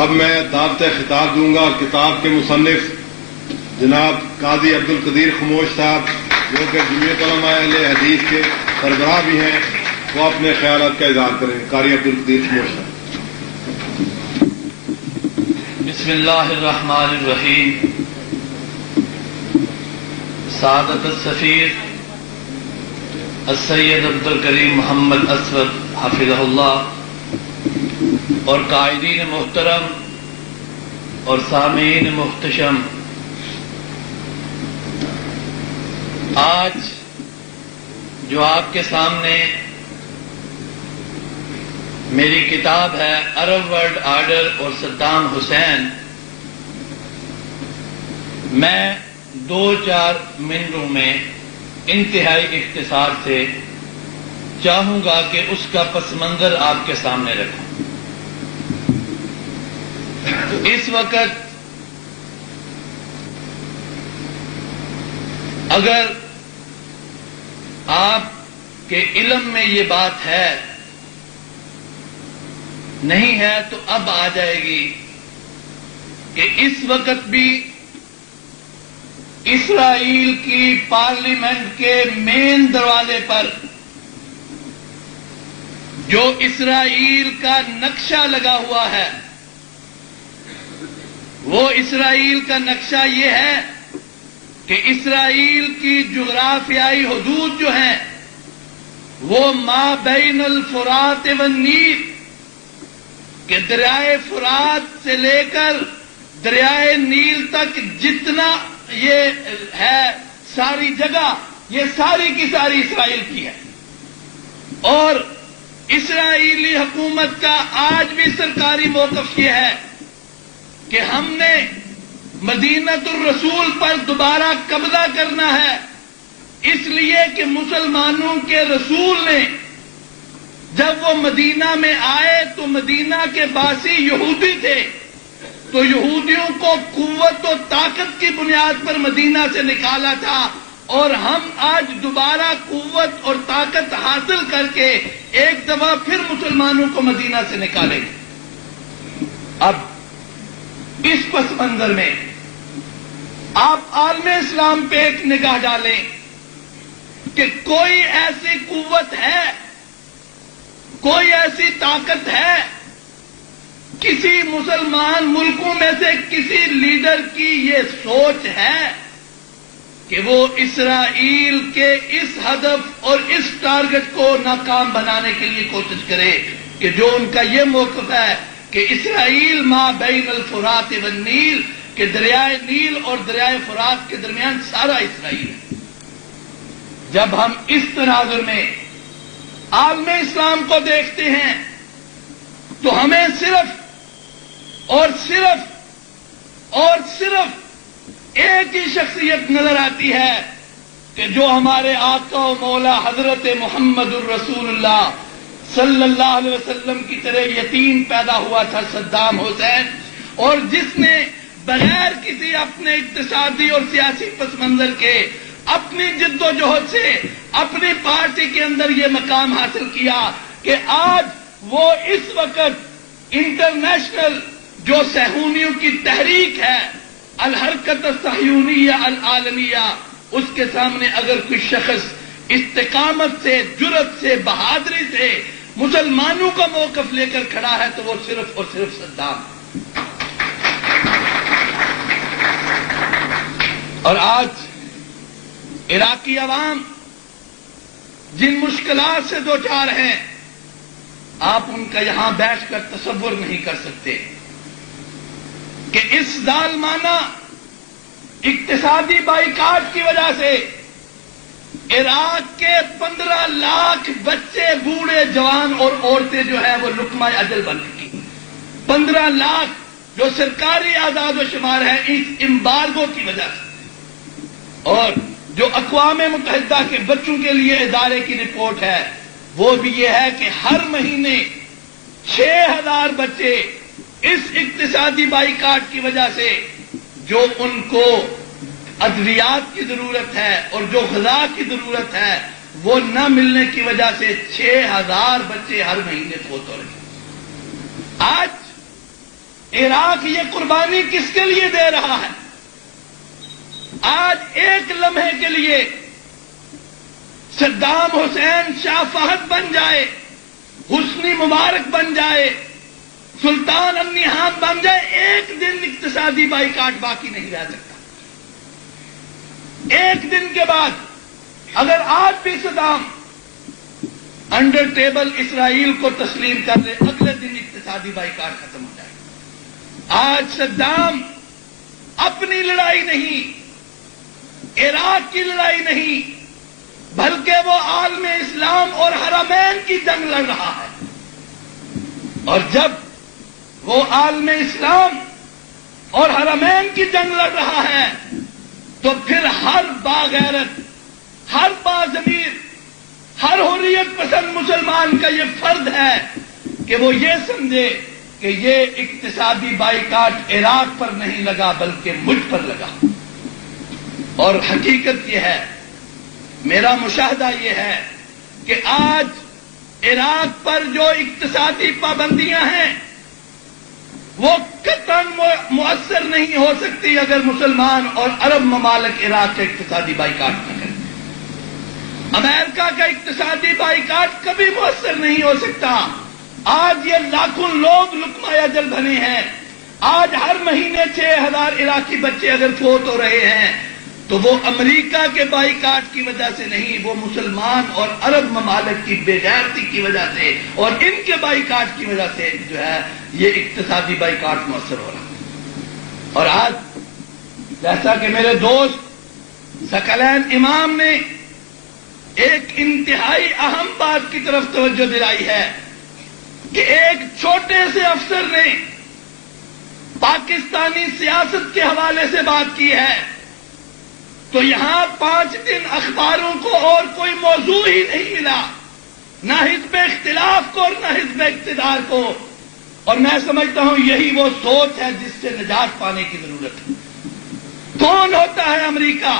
اب میں دعوت خطاب دوں گا کتاب کے مصنف جناب قاضی عبدالقدیر خموش صاحب، جو کہ جمعیت علماء اہل حدیث کے سربراہ بھی ہیں، وہ اپنے خیالات کا اظہار کریں۔ قاری عبدالقدیر خموش صاحب۔ بسم اللہ الرحمن الرحیم۔ سعادت السفیر السید عبدالکریم محمد اسود حفظہ اللہ اور قائدین محترم اور سامعین محتشم، آج جو آپ کے سامنے میری کتاب ہے عرب ورلڈ آرڈر اور صدام حسین، میں 2-4 منٹوں میں انتہائی اختصار سے چاہوں گا کہ اس کا پس منظر آپ کے سامنے رکھوں۔ اس وقت اگر آپ کے علم میں یہ بات ہے نہیں ہے تو اب آ جائے گی کہ اس وقت بھی اسرائیل کی پارلیمنٹ کے مین دروازے پر جو اسرائیل کا نقشہ لگا ہوا ہے، وہ اسرائیل کا نقشہ یہ ہے کہ اسرائیل کی جغرافیائی حدود جو ہیں وہ ما بین الفرات والنیل، کہ دریائے فرات سے لے کر دریائے نیل تک جتنا یہ ہے ساری جگہ، یہ ساری کی ساری اسرائیل کی ہے۔ اور اسرائیلی حکومت کا آج بھی سرکاری موقف یہ ہے کہ ہم نے مدینۃ الرسول پر دوبارہ قبضہ کرنا ہے، اس لیے کہ مسلمانوں کے رسول نے جب وہ مدینہ میں آئے تو مدینہ کے باسی یہودی تھے، تو یہودیوں کو قوت و طاقت کی بنیاد پر مدینہ سے نکالا تھا، اور ہم آج دوبارہ قوت اور طاقت حاصل کر کے ایک دفعہ پھر مسلمانوں کو مدینہ سے نکالیں گے۔ اب اس پس منظر میں آپ عالم اسلام پہ ایک نگاہ ڈالیں کہ کوئی ایسی قوت ہے، کوئی ایسی طاقت ہے، کسی مسلمان ملکوں میں سے کسی لیڈر کی یہ سوچ ہے کہ وہ اسرائیل کے اس ہدف اور اس ٹارگٹ کو ناکام بنانے کے لیے کوشش کرے کہ جو ان کا یہ موقف ہے کہ اسرائیل ما بین الفرات والنیل، کہ دریائے نیل اور دریائے فرات کے درمیان سارا اسرائیل ہے۔ جب ہم اس تناظر میں عالم اسلام کو دیکھتے ہیں تو ہمیں صرف اور صرف ایک ہی شخصیت نظر آتی ہے کہ جو ہمارے آقا و مولا حضرت محمد الرسول اللہ صلی اللہ علیہ وسلم کی طرح یتیم پیدا ہوا تھا، صدام حسین، اور جس نے بغیر کسی اپنے اقتصادی اور سیاسی پس منظر کے اپنی جد و جہد سے اپنی پارٹی کے اندر یہ مقام حاصل کیا کہ آج وہ اس وقت انٹرنیشنل جو صہیونیوں کی تحریک ہے، الحرکت الصہیونیہ العالمیہ، اس کے سامنے اگر کوئی شخص استقامت سے، جرأت سے، بہادری سے مسلمانوں کا موقف لے کر کھڑا ہے تو وہ صرف اور صرف صدام ہے۔ اور آج عراقی عوام جن مشکلات سے دوچار ہیں، آپ ان کا یہاں بیٹھ کر تصور نہیں کر سکتے کہ اس ظالمانہ اقتصادی بائیکاٹ کی وجہ سے عراق کے 15 لاکھ بچے، بوڑھے، جوان اور عورتیں جو ہیں وہ لقمہ اجل بن چکی۔ 15 لاکھ جو سرکاری اعداد و شمار ہے اس امبارگو کی وجہ سے، اور جو اقوام متحدہ کے بچوں کے لیے ادارے کی رپورٹ ہے وہ بھی یہ ہے کہ ہر مہینے 6000 بچے اس اقتصادی بائیکاٹ کی وجہ سے جو ان کو ادویات کی ضرورت ہے اور جو غذا کی ضرورت ہے وہ نہ ملنے کی وجہ سے 6000 بچے ہر مہینے فوت ہو رہے ہیں۔ آج عراق یہ قربانی کس کے لیے دے رہا ہے؟ آج ایک لمحے کے لیے صدام حسین شاہ فہد بن جائے، حسنی مبارک بن جائے، سلطان امنی حان بن جائے، ایک دن اقتصادی بائیکاٹ باقی نہیں رہ سکتا۔ ایک دن کے بعد اگر آج بھی صدام انڈر ٹیبل اسرائیل کو تسلیم کر لے، اگلے دن اقتصادی بائیکاٹ ختم ہو جائے۔ آج صدام اپنی لڑائی نہیں، عراق کی لڑائی نہیں، بلکہ وہ عالم اسلام اور حرمین کی جنگ لڑ رہا ہے۔ اور جب وہ عالم اسلام اور حرمین کی جنگ لڑ رہا ہے تو پھر ہر باغیرت، ہر باضمیر، ہر حریت پسند مسلمان کا یہ فرض ہے کہ وہ یہ سمجھے کہ یہ اقتصادی بائیکاٹ عراق پر نہیں لگا بلکہ مجھ پر لگا۔ اور حقیقت یہ ہے، میرا مشاہدہ یہ ہے کہ آج عراق پر جو اقتصادی پابندیاں ہیں وہ قطعاً مؤثر نہیں ہو سکتی اگر مسلمان اور عرب ممالک عراق کا اقتصادی بائیکاٹ نہ کریں۔ امریکہ کا اقتصادی بائیکاٹ کبھی مؤثر نہیں ہو سکتا۔ آج یہ لاکھوں لوگ لقمہ اجل بنے ہیں۔ آج ہر مہینے 6000 عراقی بچے اگر فوت ہو رہے ہیں تو وہ امریکہ کے بائیکاٹ کی وجہ سے نہیں، وہ مسلمان اور عرب ممالک کی بے غیرتی کی وجہ سے اور ان کے بائیکاٹ کی وجہ سے جو ہے یہ اقتصادی بائیکاٹ مؤثر ہو رہا ہے۔ اور آج جیسا کہ میرے دوست ثقلین امام نے ایک انتہائی اہم بات کی طرف توجہ دلائی ہے کہ ایک چھوٹے سے افسر نے پاکستانی سیاست کے حوالے سے بات کی ہے تو یہاں 5 دن اخباروں کو اور کوئی موضوع ہی نہیں ملا، نہ حزب اختلاف کو اور نہ حزب اقتدار کو۔ اور میں سمجھتا ہوں یہی وہ سوچ ہے جس سے نجات پانے کی ضرورت ہے۔ کون ہوتا ہے امریکہ؟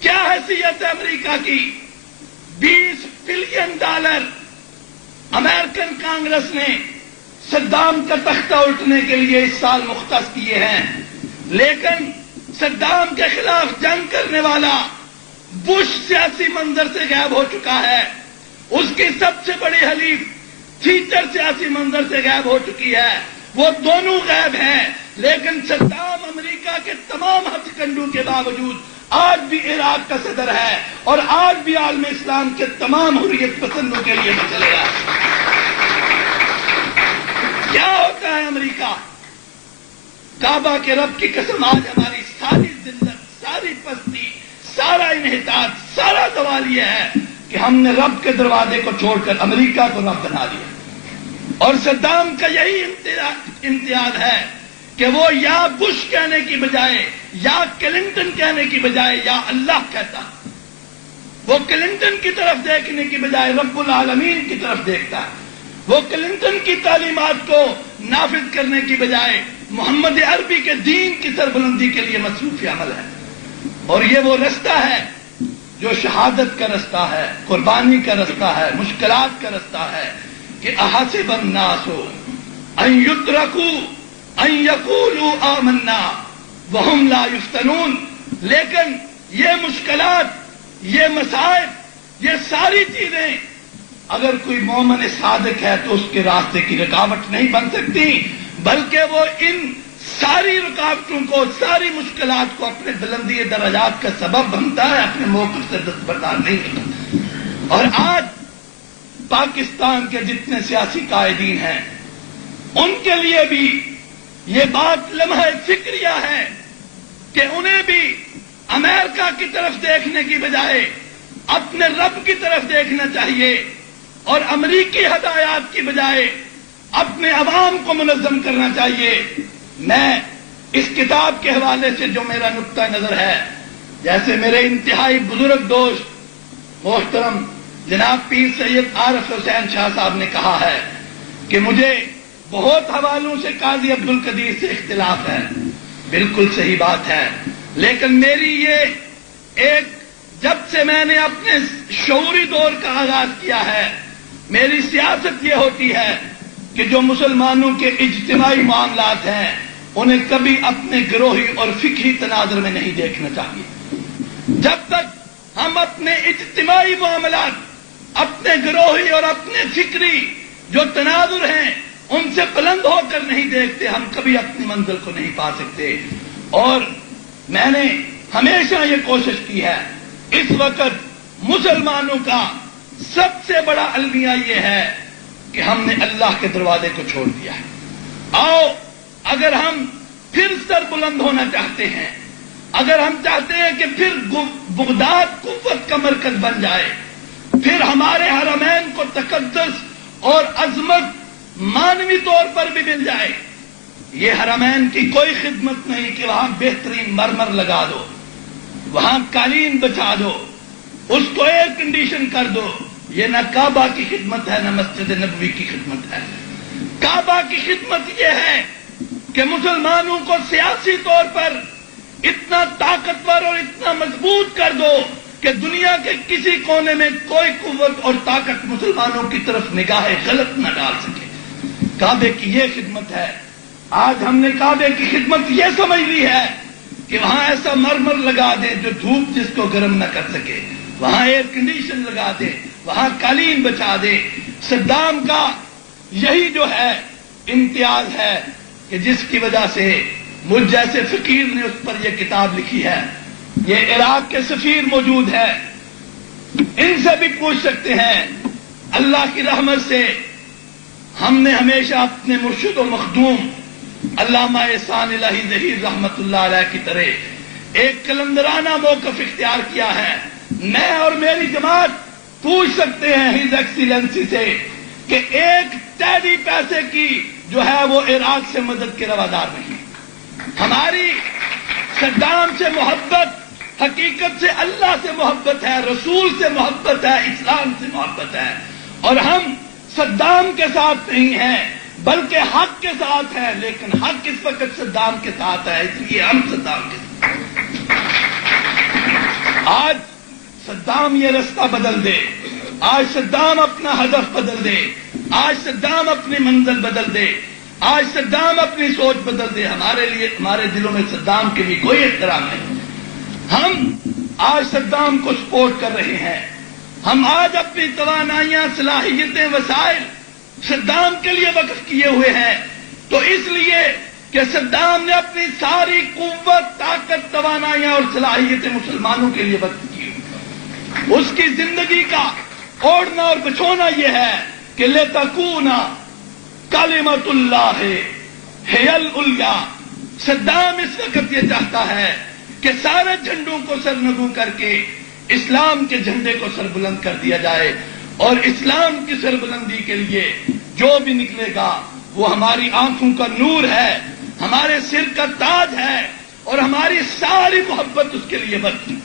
کیا حیثیت ہے امریکہ کی؟ $20 بلین امریکن کانگریس نے صدام کا تختہ الٹنے کے لیے اس سال مختص کیے ہیں، لیکن صدام کے خلاف جنگ کرنے والا بش سیاسی منظر سے غائب ہو چکا ہے۔ اس کی سب سے بڑی حلیف تھیٹر سیاسی منظر سے غائب ہو چکی ہے۔ وہ دونوں غائب ہیں، لیکن صدام امریکہ کے تمام ہتھ کنڈوں کے باوجود آج بھی عراق کا صدر ہے اور آج بھی عالم اسلام کے تمام حریت پسندوں کے لیے چلے گا۔ کیا ہوتا ہے امریکہ؟ کعبہ کے رب کی قسم آج ہماری ساری ذلت، ساری پستی، سارا انحطاط، سارا زوال یہ ہے کہ ہم نے رب کے دروازے کو چھوڑ کر امریکہ کو رب بنا لیا۔ اور صدام کا یہی امتیاز ہے کہ وہ یا بش کہنے کی بجائے، یا کلنٹن کہنے کی بجائے یا اللہ کہتا، وہ کلنٹن کی طرف دیکھنے کی بجائے رب العالمین کی طرف دیکھتا ہے۔ وہ کلنٹن کی تعلیمات کو نافذ کرنے کی بجائے محمد عربی کے دین کی سربلندی کے لیے مصروف عمل ہے۔ اور یہ وہ رستہ ہے جو شہادت کا رستہ ہے، قربانی کا رستہ ہے، مشکلات کا رستہ ہے کہ احسب الناس ان یترکوا ان یقولوا آمنا وہم لا یفتنون۔ لیکن یہ مشکلات، یہ مصائب، یہ ساری چیزیں اگر کوئی مومن صادق ہے تو اس کے راستے کی رکاوٹ نہیں بن سکتی، بلکہ وہ ان ساری رکاوٹوں کو، ساری مشکلات کو اپنے بلندی درجات کا سبب بنتا ہے، اپنے موقف سے دستبردار نہیں ہوتا۔ اور آج پاکستان کے جتنے سیاسی قائدین ہیں ان کے لیے بھی یہ بات لمحہ فکریہ ہے کہ انہیں بھی امریکہ کی طرف دیکھنے کی بجائے اپنے رب کی طرف دیکھنا چاہیے اور امریکی ہدایات کی بجائے اپنے عوام کو منظم کرنا چاہیے۔ میں اس کتاب کے حوالے سے جو میرا نقطہ نظر ہے، جیسے میرے انتہائی بزرگ دوست محترم جناب پیر سید عارف حسین شاہ صاحب نے کہا ہے کہ مجھے بہت حوالوں سے قاضی عبد القدیر سے اختلاف ہے، بالکل صحیح بات ہے، لیکن میری یہ ایک، جب سے میں نے اپنے شعوری دور کا آغاز کیا ہے، میری سیاست یہ ہوتی ہے کہ جو مسلمانوں کے اجتماعی معاملات ہیں انہیں کبھی اپنے گروہی اور فکری تناظر میں نہیں دیکھنا چاہیے۔ جب تک ہم اپنے اجتماعی معاملات، اپنے گروہی اور اپنے فکری جو تناظر ہیں ان سے بلند ہو کر نہیں دیکھتے، ہم کبھی اپنی منزل کو نہیں پا سکتے۔ اور میں نے ہمیشہ یہ کوشش کی ہے، اس وقت مسلمانوں کا سب سے بڑا المیہ یہ ہے کہ ہم نے اللہ کے دروازے کو چھوڑ دیا ہے۔ آؤ، اگر ہم پھر سر بلند ہونا چاہتے ہیں، اگر ہم چاہتے ہیں کہ پھر بغداد قوت کا مرکز بن جائے، پھر ہمارے حرمین کو تقدس اور عظمت مانوی طور پر بھی مل جائے، یہ حرمین کی کوئی خدمت نہیں کہ وہاں بہترین مرمر لگا دو، وہاں قالین بچا دو، اس کو ایئر کنڈیشن کر دو۔ یہ نہ کعبہ کی خدمت ہے نہ مسجد نبوی کی خدمت ہے۔ کعبہ کی خدمت یہ ہے کہ مسلمانوں کو سیاسی طور پر اتنا طاقتور اور اتنا مضبوط کر دو کہ دنیا کے کسی کونے میں کوئی قوت اور طاقت مسلمانوں کی طرف نگاہ غلط نہ ڈال سکے۔ کعبے کی یہ خدمت ہے۔ آج ہم نے کعبے کی خدمت یہ سمجھ لی ہے کہ وہاں ایسا مرمر لگا دیں جو دھوپ جس کو گرم نہ کر سکے، وہاں ایئر کنڈیشن لگا دیں، وہاں قالین بچا دیں۔ صدام کا یہی جو ہے امتیاز ہے کہ جس کی وجہ سے مجھ جیسے فقیر نے اس پر یہ کتاب لکھی ہے۔ یہ عراق کے سفیر موجود ہے، ان سے بھی پوچھ سکتے ہیں۔ اللہ کی رحمت سے ہم نے ہمیشہ اپنے مرشد و مخدوم علامہ احسان الہی ظہیر رحمت اللہ علیہ کی طرح ایک کلندرانہ موقف اختیار کیا ہے۔ میں اور میری جماعت پوچھ سکتے ہیں ہز ایکسیلنسی سے کہ ایک ٹیڈی پیسے کی جو ہے وہ عراق سے مدد کے روادار نہیں۔ ہماری صدام سے محبت حقیقت سے اللہ سے محبت ہے، رسول سے محبت ہے، اسلام سے محبت ہے، اور ہم صدام کے ساتھ نہیں ہیں بلکہ حق کے ساتھ ہیں، لیکن حق اس وقت صدام کے ساتھ ہے، اس لیے ہم صدام کے ساتھ۔ آج صدام یہ رستہ بدل دے، آج صدام اپنا ہدف بدل دے، آج صدام اپنی منزل بدل دے، آج صدام اپنی سوچ بدل دے، ہمارے لیے، ہمارے دلوں میں صدام کے بھی کوئی احترام نہیں۔ ہم آج صدام کو سپورٹ کر رہے ہیں، ہم آج اپنی توانائیاں، صلاحیتیں، وسائل صدام کے لیے وقف کیے ہوئے ہیں، تو اس لیے کہ صدام نے اپنی ساری قوت، طاقت، توانائیاں اور صلاحیتیں مسلمانوں کے لیے وقف کی ہوئی۔ اس کی زندگی کا اوڑھنا اور بچھونا یہ ہے کہ لِتَكُونَ کلمۃ اللہ ہی العلیٰ۔ صدام اس وقت یہ چاہتا ہے کہ سارے جھنڈوں کو سرنگوں کر کے اسلام کے جھنڈے کو سربلند کر دیا جائے، اور اسلام کی سربلندی کے لیے جو بھی نکلے گا وہ ہماری آنکھوں کا نور ہے، ہمارے سر کا تاج ہے، اور ہماری ساری محبت اس کے لیے وقف ہے۔